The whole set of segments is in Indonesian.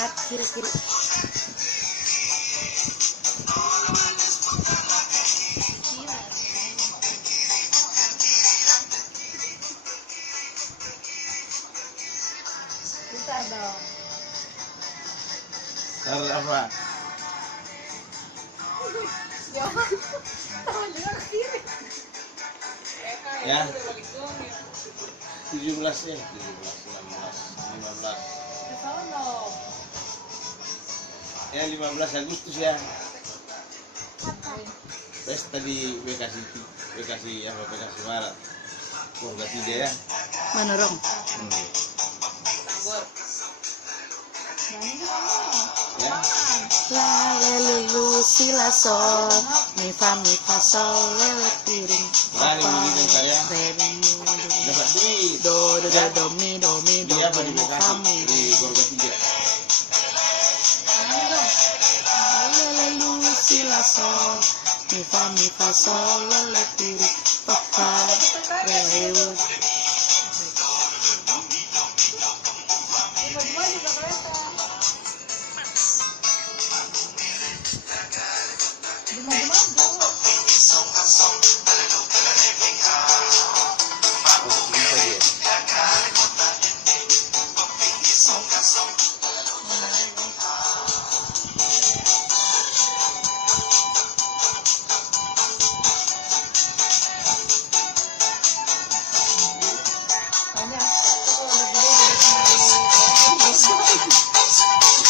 Hat kiri-kiri. Bentar dong. Taruh apa? Jangan. Tangan juga ke kiri. Ya. 17 ya, 17, 16, 15. Ke sono. Ya 15 Agustus ya. Pesta di Bekasi Barat. Purga 3 ya. Mana Rong? Ya. La lelu sila sol mi fa sol lele piring Nah, ini begini ntar ya. re mi Dapat duit. do mi do Iya, apa di mi fa Bekasi mi di Purga 3. lelu sila sol mi fa sol lele piring fa re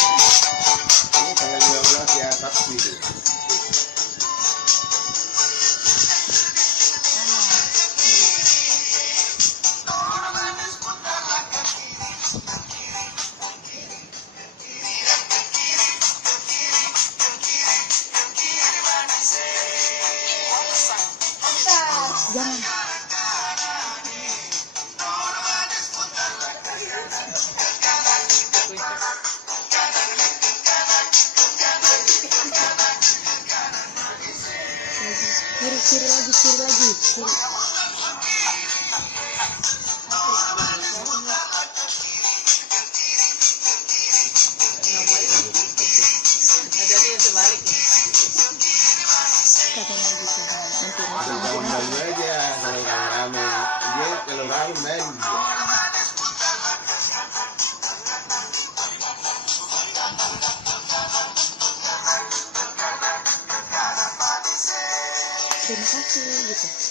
Ini tanggal 15 ya, Sabtu itu. jangan kiri lagi kiri. Katanya gitu nanti Jangan malu aja kalau rame. Dia kalau rame main dia. terima kasih gitu.